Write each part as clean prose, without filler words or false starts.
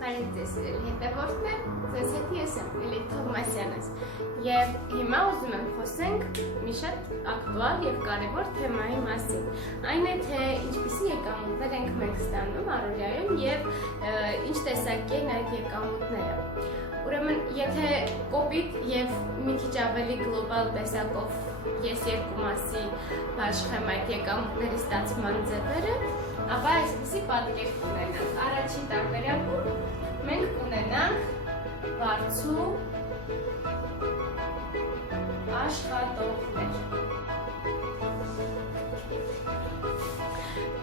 Բարև հետևորդներ, ձեզ հետ ես եմ Էլիթ Թովմասյանս և հիմա ուզում եմ խոսենք մի շատ ակտուալ և կարևոր թեմայի մասին, այն է թե ինչպիսի եկամուտներ ենք մենք ստանում առօրյայում և ինչ տեսակի են այդ եկամուտները։ Ուրեմն, եթե կոպիտ և մի քիչ ավելի գլոբալ տեսակով ես երկու մասի բաշխեմ այդ եկամուտների ստացման ձևերը, ապա այսպիսի պատկեր կունենանք։ Առաջին տարբերակում մենք կունենանք վարձու աշխատողներ։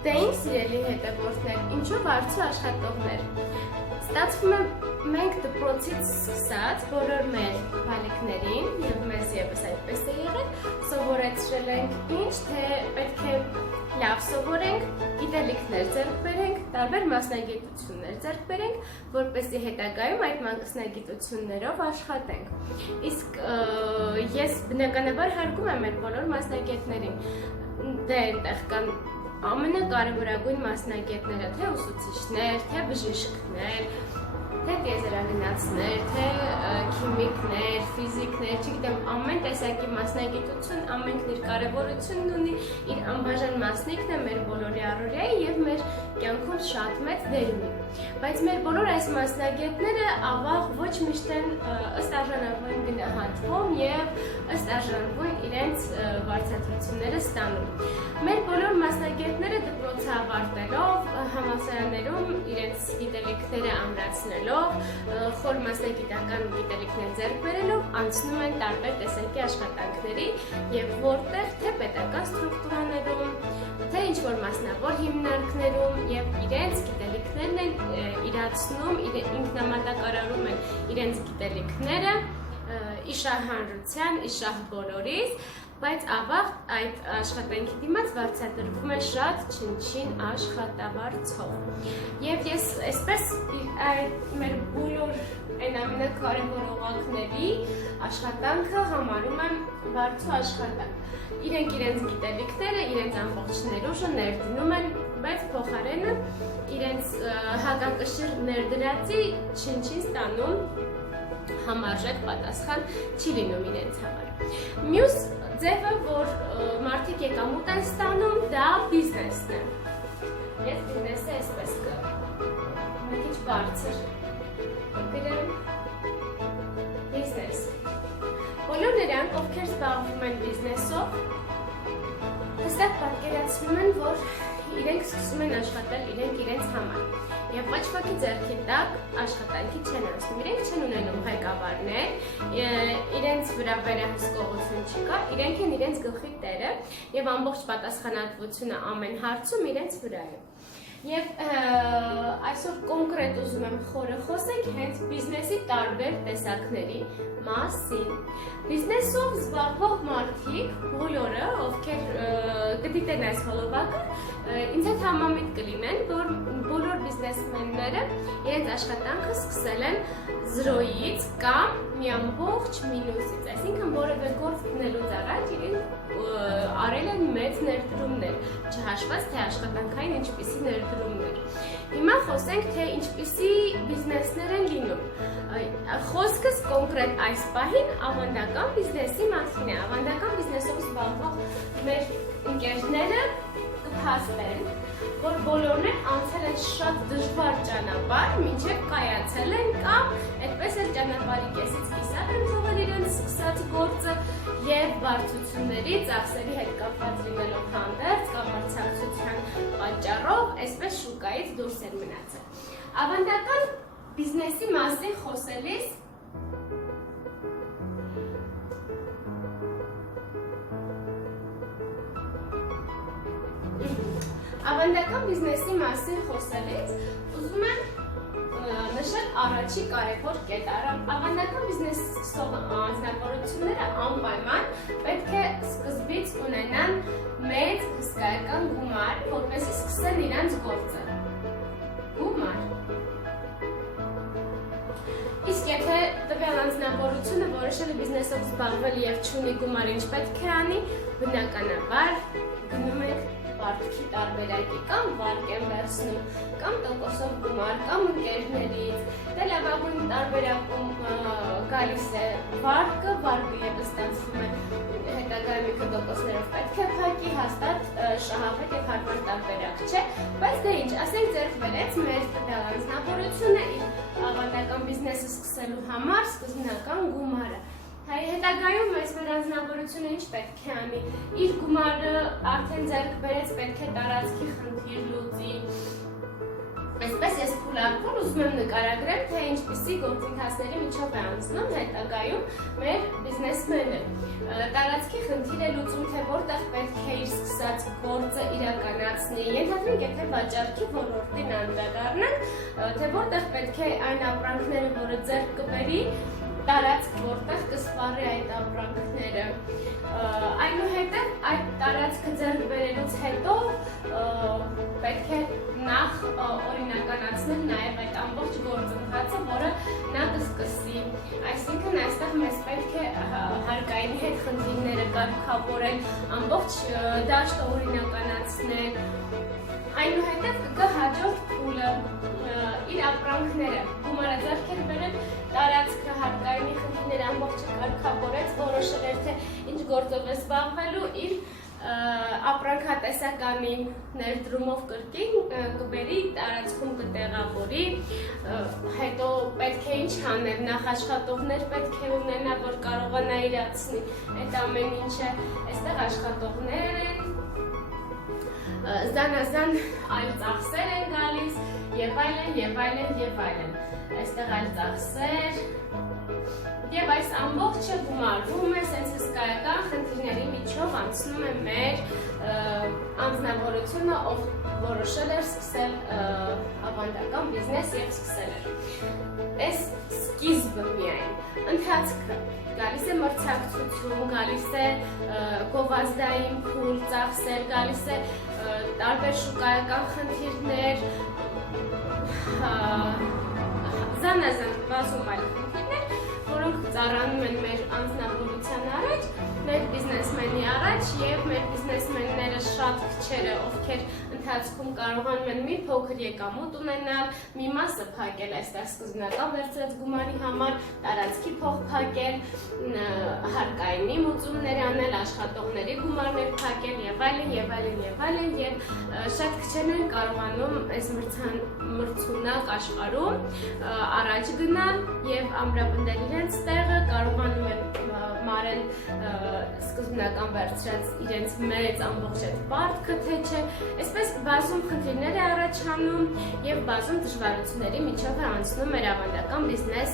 Դե ինչ սիրելի հետևորդներ, ինչու վարձու աշխատողներ։ Ստացվում է մենք դպրոցից սկսած բոլոր մեր բալիկներին և մեզ ևս այդպես է եղել, սովորեցրել ենք ինչ, թե պետք է լավ սովորենք, գիտելիքներ ձեռք բերենք, տարբեր մասնագիտություններ ձեռք բերենք, որպեսզի հետագայում այդ մասնագիտություններով աշխատենք։ Իսկ ես բնականաբար հարգում եմ մեր բոլոր մասնագետներին, դե այնտեղ կան ամենակարևորագույն մասնագետները, թե ուսուցիչներ, թե բժիշկներ, թե տիեզերագնացներ, թե քիմիկներ, ֆիզիկներ, չգիտեմ, ամեն տեսակի մասնագիտություն, ամենքն իր կարևորությունն ունի, իր անբաժան մասնիկն է մեր բոլորի առօրյայի և մեր կյանքում շատ մեծ դեր ունի։ Բայց մեր բոլոր այս մասնագետները ավաղ ոչ միշտ են ըստ արժանավորին գնահատվում և ըստ արժանավորին իրենց վարձատրությունները ստանում։ Մեր բոլոր մասնագետները դպրոցը ավարտելով, համալսարաններում իրենց գիտելիքները ամրացնելով, խոր մասնագիտական գիտելիքներ ձեռք բերելով անցնում են տարբեր տեսակի աշխատանքների և որտեղ թե պետական ստրուկտուրաներում, թե ինչ-որ մասնավոր հիմնարկներում և իրենց գիտելիքներն են իրացնում, ինքնամատակարարում են իրենց գիտելիքները իշահանրության, իշահ բոլորից, բայց ավաղ այդ աշխատանքի դիմաց վարձատրվում է շատ չնչին աշխատավարձով։ Եվ ես այսպես մեր բոլոր այն ամենակարևոր օղակների աշխատանքը համարում եմ վարձու աշխատանք։ Իրենք իրենց գիտելիքները, իրենց ամբողջ ներուժը ներդնում են, բայց փոխարենը իրենց հակակշիռ ներդրածի չնչին ստանում համարժեք պատասխան չի լինում իրենց համար։ Մյուս ձևը, որ մարդիկ եկամուտ են ստանում, դա բիզնեսն է։ Ես բիզնեսը այսպես մի քիչ բարձր գրեմ բիզնես։ Բոլոր նրանք, ովքեր զբաղվում են բիզնեսով, հստակ պատկերացնում են, որ իրենք սկսում են աշխատել իրենց համար և ոչ ոքի ձեռքի տակ աշխատանքի չեն անցնում, իրենք չեն ունենում ղեկավարներ, իրենց վրա վերահսկողություն չկա, իրենք են իրենց գլխի տերը և ամբողջ պատասխանատվությունը ամեն հարցում իրենց վրա է։ Եվ այսօր կոնկրետ ուզում եմ խորը խոսենք հենց բիզնեսի տարբեր տեսակների մասին։ Բիզնեսով զբաղվող մարդիկ բոլորը, ովքեր կդիտեն այս հոլովակը, ինձ հետ համամիտ կլինեն, որ բոլոր բիզնեսմենները իրենց աշխատանքը սկսել են զրոյից կամ մի ամբողջ մինուսից, այսինքն որևէ գործ գնելուց առաջ իրենք արել են մեծ ներդրումներ, չհաշված թե աշխատանքային ինչպիսի ներդրումներ։ Հիմա խոսենք, թե ինչպիսի բիզնեսներ են լինում։ Խոսքս կոնկրետ այս պահին ավանդական բիզնեսի մասին է, ավանդական բիզնեսով զբաղվող մեր ընկերները կփաստեն, որ բոլորն են անցել են շատ դժվար ճանապարհ, մինչև կայացել են կամ այդպես էլ ճանապարհի կեսից կիսատ են թողել իրենց սկսած գործը և վարձությունների, ծախսերի հետ կապված լինելով հանդերձ կամ մրցակցության պատճառով այսպես շուկայից դուրս են մնացել։ Ավանդական բիզնեսի մասին խոսելիս ուզում եմ նշել առաջի կարևոր կետը։ Ավանդական բիզնես սկսող անձնավորությունները անպայման պետք է սկզբից ունենան մեծ հսկայական գումար, որպեսզի սկսեն իրենց գործը։ Գումար։ Իսկ եթե տվյալ անձնավորությունը որոշել է բիզնեսով զբաղվել և չունի գումար, ինչ պետք է անի, բնականաբար գնում եք պարտքի տարբերակի կամ վարկ են վերցնում, կամ տոկոսով գումար, կամ ընկերներից, դե լավագույն տարբերակում գալիս է վարկը ևս ստացվում է հետագայում ինքը տոկոսներով պետք է փակի, հաստատ շահավետ և հարմար տարբերակ չէ, բայց դե ինչ, ասենք ձեռք բերեց մեր տվյալ անձնավորությունը իր ավանդական բիզնեսը սկսելու համար սկզբնական գումարը։ Հետագայում մեր անձնավորությունը ինչ պետք է անի, իր գումարը արդեն ձեռք բերեց, պետք է տարածքի խնդիր լուծի։ Այսպես ես փուլարկում ուզում եմ նկարագրել, թե ինչպիսի գործընթացների միջով է անցնում հետագայում մեր բիզնեսմենը։ Տարածքի խնդիր է լուծում, թե որտեղ պետք է իր սկսած գործը իրականացնի, ենթադրենք, եթե վաճառքի ոլորտին անդրադառնանք, թե որտեղ պետք է այն ապրանքները, որը ձեռք կբերի, տարածք, որտեղ կսպառի այդ ապրանքները։ Այնուհետև այդ տարածքը ձեռք բերելուց հետո պետք է նախ օրինականացնել նաև այդ ամբողջ գործընթացը, որը նա կսկսի։ Այսինքն այստեղ մեզ պետք է հարկայինի հետ խնդիրները կարգավորել, ամբողջ դաշտը օրինականացնել։ Այնուհետև կգա հաջորդ փուլը, իր ապրանքները, գումարը ձեռք էր բերել, տարածքը, հարկայինի խնդիրները ամբողջը կարգավորեց, որոշել էր, թե ինչ գործով է զբաղվելու, իր ապրանքատեսականի ներդրումով կրկին կբերի, տարածքում կտեղավորի, հետո պետք է ինչ անել, նախ աշխատողներ պետք է ունենա, որ կարողանա իրացնի այդ ամեն ինչը, այստեղ աշխատողներ են, զանազան այլ ծախսեր են գալիս, և այլն, այստեղ այլ ծախսեր, և այս ամբողջը գումարվում է, սենց հսկայական խնդիրների միջով անցնում է մեր անձնավորությունը, ով որոշել էր սկսել ավանդական բիզնես և սկսել էր։ Այս սկիզբը միայն, ընթացքը, գալիս է մրցակցություն, գալիս է գովազդային փուլ, ծախսեր, գալիս է տարբեր շուկայական խնդիրներ, զանազան բազում այլ խնդիրներ, որոնք ծառանում են մեր անձնավորության առաջ, մեր բիզնեսմենի առաջ և մեր բիզնեսմենները շատ քչերը, ովքեր ընթացքում կարողանում են մի փոքր եկամուտ ունենալ, մի մասը փակել այստեղ սկզբնական վերցրած գումարի համար, տարածքի փող փակել, հարկայինի մուծումներ անել, աշխատողների գումարներ փակել և այլն, և շատ քչերն են կարողանում այս մրցունակ աշխարհում առաջ գնալ և ամրապնդել իրենց տեղը, կարողանում են մարել սկզբնական վերցրած իրենց մեծ ամբողջ այդ պարտքը, թե չէ, այսպես բազում խնդիրներ է առաջանում և բազում դժվարությունների միջով է անցնում մեր ավանդական բիզնես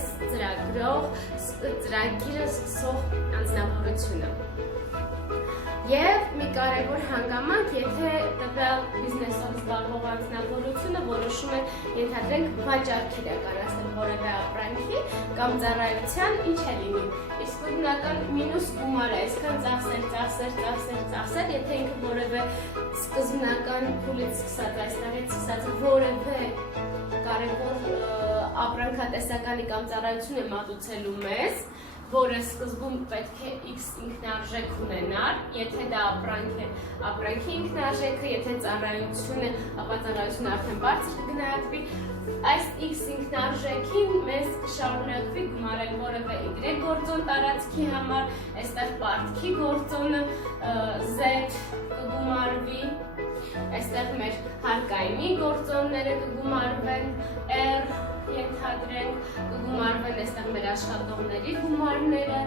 ծրագիրը սկսող անձնավորությունը։ Եվ մի կարևոր հանգամանք, եթե տվյալ բիզնեսով զբաղվող անձնավորությունը որոշում է, ենթադրենք, վաճառք իրականացնել որևէ ապրանքի կամ ծառայության, ինչ է լինում։ Իսկ սկզբնական մինուս գումարը, այսքան ծախսեր, եթե ինքը որևէ սկզբնական փուլից սկսած, այստեղից սկսած որևէ կարևոր ապրանքատեսականի կամ ծառայություն է մատուցելու մեզ, որը սկզբում պետք է X ինքնարժեք ունենար, եթե դա ապրանք է, ապրանքի ինքնարժեքը, եթե ծառայություն է, ապա ծառայությունը արդեն բարձր կգնահատվի, այս X ինքնարժեքին մեզ կշարունակվի գումարել որևէ Y գործոն տարածքի համար, այստեղ պարտքի գործոնը Z կգումարվի, այստեղ մեր հարկայինի գործոնները կգումարվեն, R ենթադրենք, կգումարվեն այստեղ մեր աշխատողների գումարները,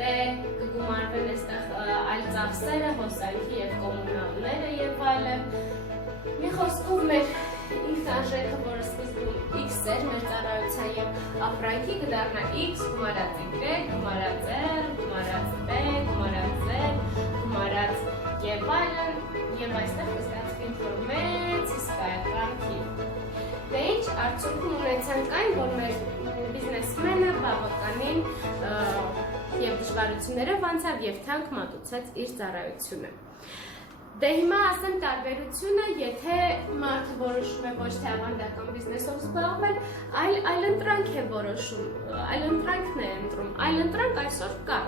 T կգումարվեն այստեղ այլ ծախսերը, հոսանքի և կոմունալները և այլն։ Մի խոսքով մեր ինքնարժեքը, որը սկզբում X էր մեր ծառայության և ապրանքի, կդառնա X գումարած Y, գումարած R, գումարած T, գումարած Z, գումարած և այլն, և այստեղ կստացվի ինչ-որ մեծ հսկայական թիվ։ Դե ինչ, արդյունքում ունեցանք այն, որ մեր բիզնեսմենը բավականին և դժվարություններով անցավ և թանկ մատուցեց իր ծառայությունը։ Դե հիմա ասեմ տարբերությունը, եթե մարդը որոշում է ոչ թե ավանդական բիզնեսով զբաղվել, այլ ընտրանք է որոշում, այլ ընտրանքն է ընտրում, այլ ընտրանք այսօր կա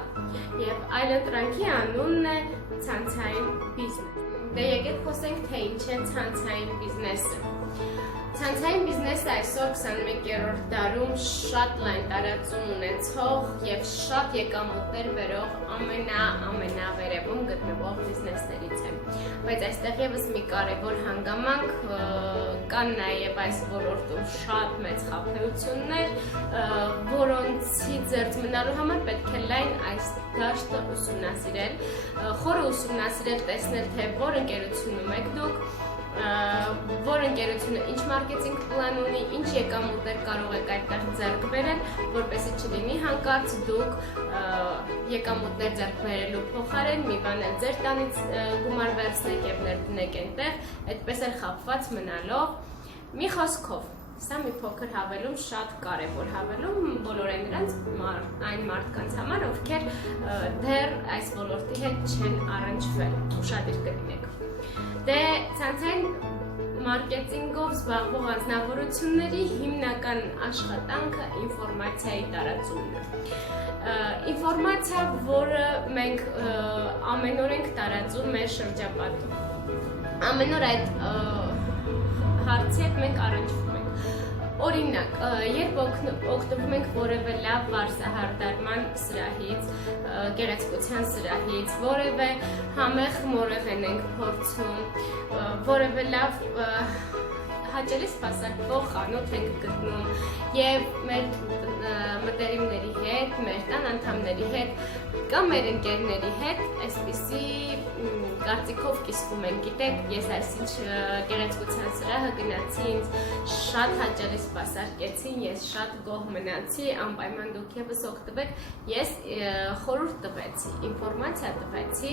և այլ ընտրանքի անունն է ցանցային բիզնես։ Դե եկեք խոսենք, թե ինչ է ցանցային բիզնեսը։ Ցանցային բիզնեսը այսօր 21-րդ դարում շատ լայն տարածում ունեցող եւ շատ եկամուտներ բերող ամենավերևում գտնվող բիզնեսներից է։ Բայց այստեղ եւս մի կարևոր հանգամանք կան նաեւ այս ոլորտում շատ մեծ խաբեություններ, որոնցից զերծ մնալու համար պետք է լայն այս դաշտը ուսումնասիրել, խորը ուսումնասիրել, տեսնել, թե որ ընկերությունում եք դուք, որ ընկերությունը ինչ մարքեթինգ պլան ունի, ինչ եկամուտներ կարող եք այդտեղ ձեռք բերել, որպեսզի չլինի հանկարծ դուք եկամուտներ ձեռք բերելու փոխարեն մի բան էլ ձեր տանից գումար վերցնեք եւ ներդնեք այնտեղ, այդպես էլ խաբված մնալով։ Մի խոսքով, սա մի փոքր հավելում, շատ կարևոր հավելում բոլոր այն մարդկանց համար, ովքեր դեռ այս ոլորտի հետ չեն առնչվել, ուշադիր կլինեք։ Դե ցանցային մարքեթինգով զբաղվող անձնավորությունների հիմնական աշխատանքը ինֆորմացիայի տարածումն է։ Ինֆորմացիա, որը մենք ամեն օր ենք տարածում մեր շրջապատում։ Ամեն օր այդ հարցի հետ մենք առնչվում ենք։ Օրինակ, երբ օգտվում ենք որևէ լավ վարսահարդարման սրահից, գեղեցկության սրահից, որևէ համեղ մորեղեն ենք փորձում, որևէ լավ հաճելի սպասարկվող խանութ ենք գտնում եւ մեր մտերիմների հետ, մեր տան անդամների հետ կամ մեր ընկերների հետ այսպիսի կարծիքով կիսվում ենք, գիտեք, ես այսինչ գեղեցկության սրահը գնացի, ինձ շատ հաճելի սպասարկեցին, ես շատ գոհ մնացի, անպայման դուք եւս օգտվեք, ես խորհուրդ տվեցի, ինֆորմացիա տվեցի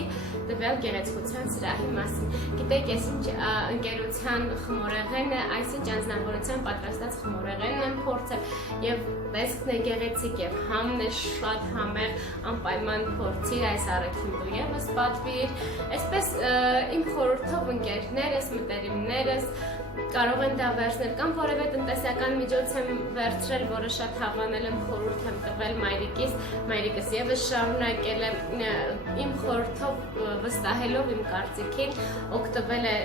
տվյալ գեղեցկության սրահի մասին։ Գիտեք, ես ինչ ընկերության խմորեղենը, այսինչ անձնավորության պատրաստած խմորեղենն եմ փորձել եւ տեսքն է գեղեցիկ եւ համն է շատ համեղ, անպայման փորձիր այս առաքին դու եւս պատվիր։ Այսպես իմ խորհրդով ընկերներս, մտերիմներս կարող են դա վերցնել կամ որևէ տնտեսական միջոց եմ վերցրել, որը շատ հավանել եմ, խորհուրդ եմ տվել մայրիկս եւս շարունակել է իմ խորհրդով վստահելով իմ կարծիքին, օգտվել է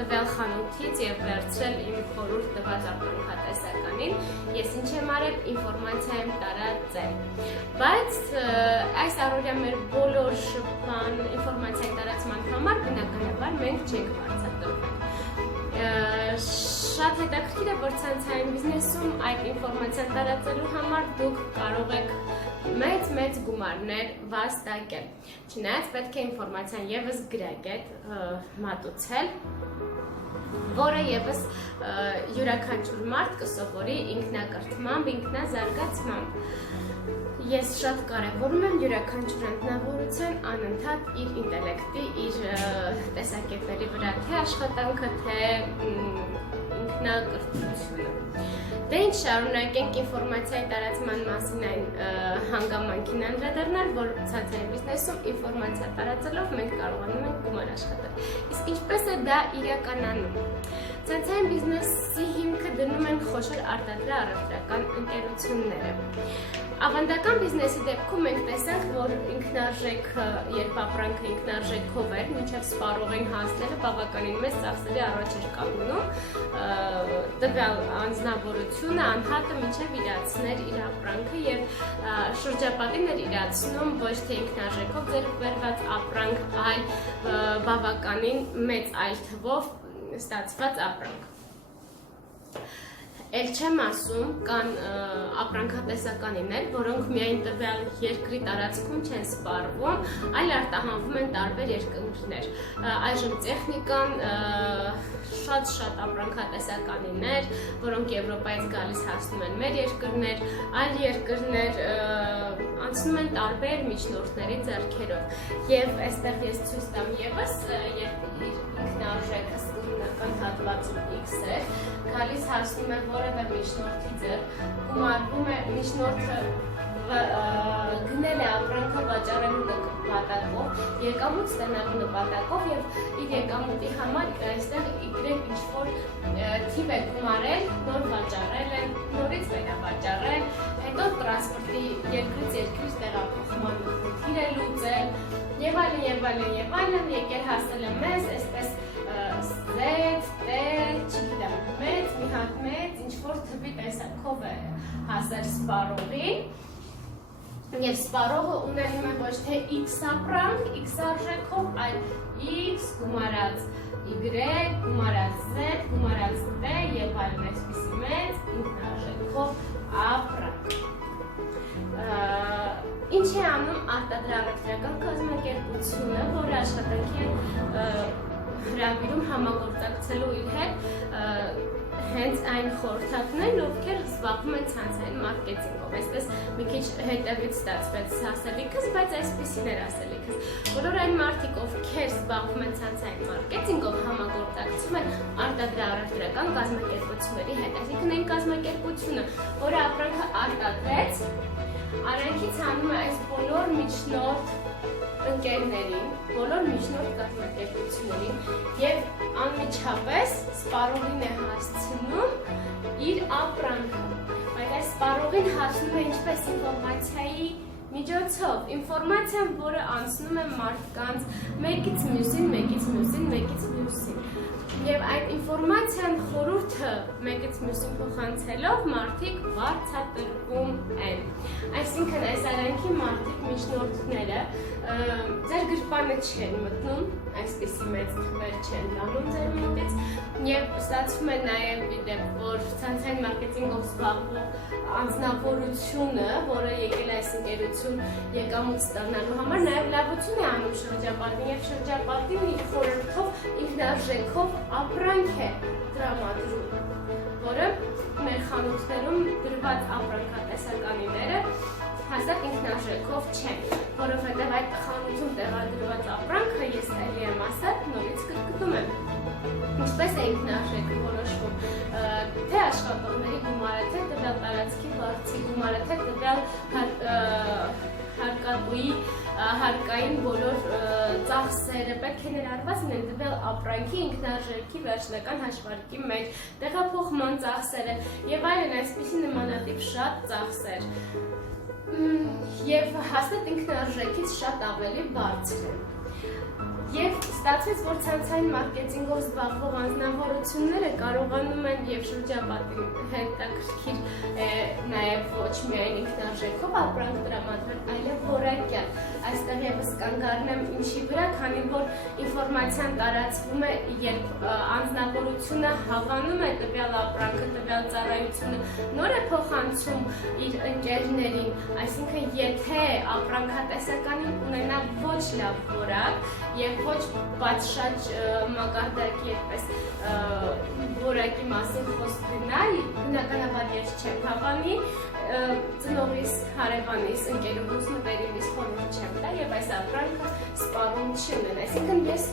տվյալ խանութից եւ վերցրել իմ խորհուրդ տված ապրանքատեսականին, ես ինչ եմ արել, ինֆորմացիա եմ տարածել։ Բայց այս առօրյա մեր բոլոր շփման ինֆորմացիայի տարածման համար բնականաբար մենք չենք վարձատրվել։ Շատ հետաքրքիր է, որ ցանցային բիզնեսում այդ ինֆորմացիան տարածելու համար դուք կարող եք մեծ գումարներ վաստակել։ Չնայած պետք է ինֆորմացիան եւս գրագետ մատուցել, որը եւս յուրաքանչյուր մարդ կսովորի ինքնակրթմամբ, ինքնազարգացմամբ։ Ես շատ կարևորում եմ յուրաքանչյուր անձնավորության անընդհատ իր ինտելեկտի, իր տեսակետների վրա թե աշխատանքը, թե ինքնակրթությունը։ Դե ինչ շարունակենք ինֆորմացիայի տարածման մասին այն հանգամանքին անդրադառնալ, որ ցանցային բիզնեսում ինֆորմացիա տարածելով մենք կարողանում ենք գումար աշխատել։ Իսկ ինչպես է դա իրականանում։ Ցանցային բիզնեսի հիմքը դնում են խոշոր արտադրական ընկերությունները։ Ավանդական բիզնեսի դեպքում մենք տեսանք, որ ինքնարժեք, երբ ապրանքը ինքնարժեքով էր, մինչև սպառողին հասնելը բավականին մեծ ծախսերի առաջ էր կանգնում, տվյալ անձնավորությունը անհատը մինչև իրացներ իր ապրանքը եւ շրջապատին էր իրացնում ոչ թե ինքնարժեքով ձեռք բերված ապրանք, այլ բավականին մեծ այլ թվով ստացված ապրանք։ Էլ չեմ ասում, կան ապրանքատեսականիներ, որոնք միայն տվյալ երկրի տարածքում չեն սպառվում, այլ արտահանվում են տարբեր երկրներ։ Այժմ տեխնիկան շատ ապրանքատեսականիներ, որոնք Եվրոպայից գալիս հասնում են մեր երկրներ, այլ երկրներ անցնում են տարբեր միջնորդների ձեռքերով։ Եվ այստեղ ես ցույց տամ եւս, երբ ինքնարժեքը սկզբնական հատվածում X է, գալիս հասնում է որևէ միջնորդի ձեռք, գումարվում է միջնորդը գնել է ապրանքը վաճառելու նպատակով, եկամուտ ստանալու նպատակով եւ իր եկամուտի համար այստեղ իգրեք ինչ-որ թիվ է գումարել, նոր վաճառել են, նորից վերավաճառել, հետո տրանսպորտի երկրից երկրից տեղափոխման խնդիր է լուծել եւ այլն եւ եւ այլն եկել հասել եմ մեզ, այսպես Z, T, չգիտեմ, մեծ, մի հատ մեծ, ինչ-որ թվի տեսակով է հասել սպառողին և սպառողը ունենում է ոչ թե X ապրանք, X արժեքով, այլ X գումարած Y, գումարած Z, գումարած T և այլն այսպիսի մեծ ինքնարժեքով ապրանք։ Ինչ է անում արտադրական կազմակերպությունը, որը աշխատանքի հրավիրում համագործակցելու իր հետ հենց այն խորհրդատներն, ովքեր զբաղվում են ցանցային մարքեթինգով։ Այսպես մի քիչ հետևից ստացվեց ասելիքս, բայց այսպիսին էր ասելիքս։ Բոլոր այն մարդիկ, ովքեր զբաղվում են ցանցային մարքեթինգով, համագործակցում են արտադրական կազմակերպությունների հետ։ Այսինքն այն կազմակերպությունը, որը ապրանքը արտադրեց, Արանքից անում է այս բոլոր միջնորդ ընկերներին, բոլոր միջնորդ կազմակերպություններին և անմիջապես սպառողին է հասցնում իր ապրանքը, բայց այս սպառողին հասնում է ինչպես ինֆորմացիայի միջոցով, ինֆորմացիան, որը անցնում է մարդկանց մեկից մյուսին, և այդ ինֆորմացիան խորհուրդը մեկից մյուսին փոխանցելով մարդիկ բարձրատրվում են։ Այսինքն այս արանքի մարդիկ միջնորդները ձեր գրպանը չեն մտնում, այսպիսի մեծ թվեր չեն տանում ձեր մոտից, և ստացվում է նաև դեպք, որ ցանցային մարքեթինգով զբաղվող անձնավորությունը, որը եկել է այս ընկերություն եկամուտ ստանալու համար, նաև լավություն է անում շրջապատին և շրջապատին իր խորհրդով ինքնարժեքով ապրանք է տրամադրում, որը մեր խանութներում դրված ապրանքատեսականիները հաստատ ինքնարժեքով չեն, որովհետև այդ խանութում տեղադրված ապրանքը, ես ելի եմ ասել, նորից կրկտում եմ։ Ինչպես է ինքնարժեքը որոշվում, թե աշխատողների գումարը, թե տվյալ տարածքի վարձի գումարը, թե տվյալ հարկատուի հարկային բոլոր ծախսերը պետք է ներառված լինեն տվյալ ապրանքի ինքնարժեքի վերջնական հաշվարկի մեջ, տեղափոխման ծախսերը և այլն այսպիսի նմանատիպ շատ ծախսեր և հաստատ ինքնարժեքից շատ ավելի բարձր են։ Եվ ստացվեց, որ ցանցային մարքեթինգով զբաղվող անձնավորությունները կարողանում են և շրջապատին հետաքրքիր նաև ոչ միայն ինքնարժեքով ապրանք տրամադրել, այլև որակյալ։ Այստեղ ևս կանգառնեմ ինչի վրա, քանի որ ինֆորմացիան տարածվում է, երբ անձնավորությունը հավանում է տվյալ ապրանքը, տվյալ ծառայությունը, նոր է փոխանցում իր ընկերներին, այսինքն եթե ապրանքատեսականին ունենա ոչ լավ որակ և ոչ պատշաճ մակարդակի այդպես որակի մասին խոսք գնա, բնականաբար ես չեմ հավանի, ծնողիս, հարևանիս, ընկերուհուս, մտերիմիս խորհուրդ չեմ տա և այս ապրանքը սպառում չի ունեն։ Այսինքն ես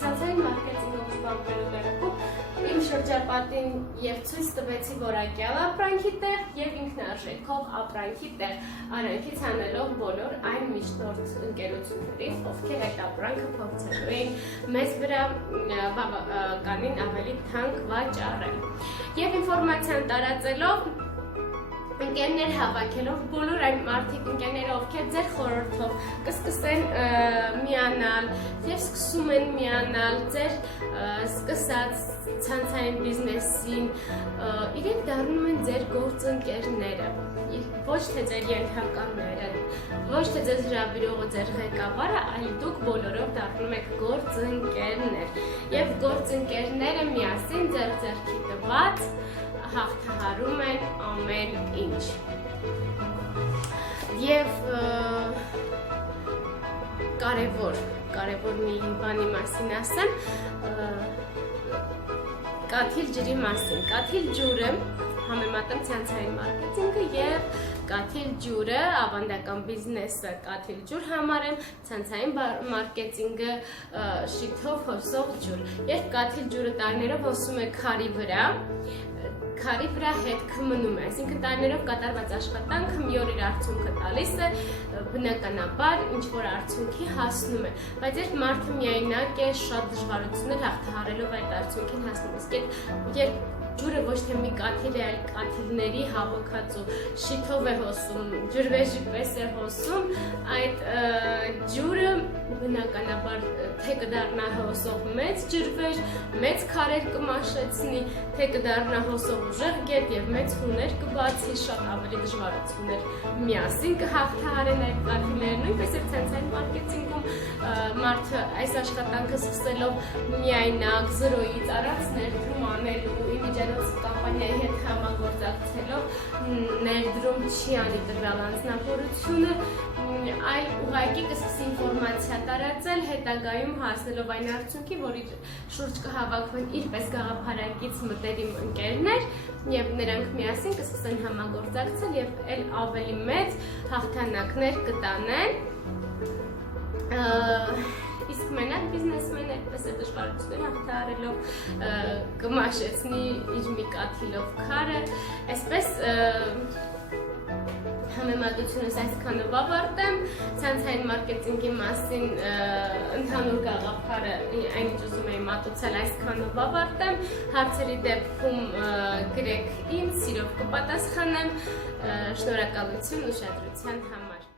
ցանցային մարքեթինգով զբաղվելու դեպքում իմ շրջապատին և ցույց տվեցի որակյալ ապրանքի տեղ և ինքնարժեքով ապրանքի տեղ, արանքից հանելով բոլոր այն միջնորդ ընկերություններին, ովքեր այդ ապրանքը փորձելու էին մեզ վրա բավականին ավելի թանկ վաճառել։ Եվ ինֆորմացիան տարածելով, ընկերներ հավաքելով, բոլոր այն մարդիկ ընկերները, ովքեր ձեր խորհրդով կսկսեն միանալ և սկսում են միանալ ձեր սկսած ցանցային բիզնեսին, իրենք դառնում են ձեր գործընկերները, ոչ թե ձեր ենթականները, ոչ թե ձեզ հրավիրողը ձեր ղեկավարը, այլ դուք բոլորով դառնում եք գործընկերներ և գործընկերները միասին ձեր ձեռքի տված հաղթահարում են ամեն ինչ։ Եվ կարևոր մի բանի մասին ասեմ, կաթիլ ջրի մասին։ Կաթիլ ջուրը համեմատեմ ցանցային մարքեթինգը և կաթիլ ջուրը, ավանդական բիզնեսը կաթիլ ջուր համարեմ, ցանցային մարքեթինգը շիթով հոսող ջուր։ Երբ կաթիլ ջուրը տարիներով հոսում է քարի վրա հետքը մնում է, այսինքն տարիներով կատարված աշխատանքը մի օր իր արդյունքը տալիս է, բնականաբար ինչ-որ արդյունքի հասնում է, բայց երբ մարդը միայնակ է, շատ դժվարություններ հաղթահարելով այդ արդյունքին հասնում է, իսկ երբ ջուրը ոչ թե մի կաթիլ է, այլ կաթիլների հավաքածու շիթով է հոսում, ջրվեժի պես է հոսում, այդ ջուրը բնականաբար թե կդառնա հոսող մեծ ջրվեժ, մեծ քարեր կմաշեցնի, թե կդառնա հոսող ուժեղ գետ եւ մեծ հուներ կբացի, շատ ավելի դժվարություններ միասին կհաղթահարեն այդ կաթիլները, նույնպես էլ ցանցային մարքեթինգում մարդը այս աշխատանքը սկսելով միայնակ 0-ից առանց ներդրում անելու, իմիջիայնոց կամպանիայի հետ համագործակցելով ներդրում չի անի տվյալ անձնավորությունը, այլ ուղղակի կսկսի ինֆորմացիա տարածել, հետագայում հասնելով այն արդյունքի, որ իր շուրջ կհավաքվեն իրպես գաղափարակից մտերիմ ընկերներ եւ նրանք միասին կսկսեն համագործակցել եւ այլ ավելի մեծ հաղթանակներ կտանեն։ Իսկ մենակ բիզնեսմենը այդպես է դժվարություններ հաղթահարելով կմաշեցնի իր մի կաթիլով քարը, այսպես համեմատությունս այսքանով ավարտեմ, ցանցային մարքեթինգի մասին ընդհանուր գաղափարը այն ինչ ուզում էի մատուցել այսքանով ավարտեմ, հարցերի դեպքում գրեք ինձ, սիրով կպատասխանեմ, շնորհակալություն ուշադրության համար։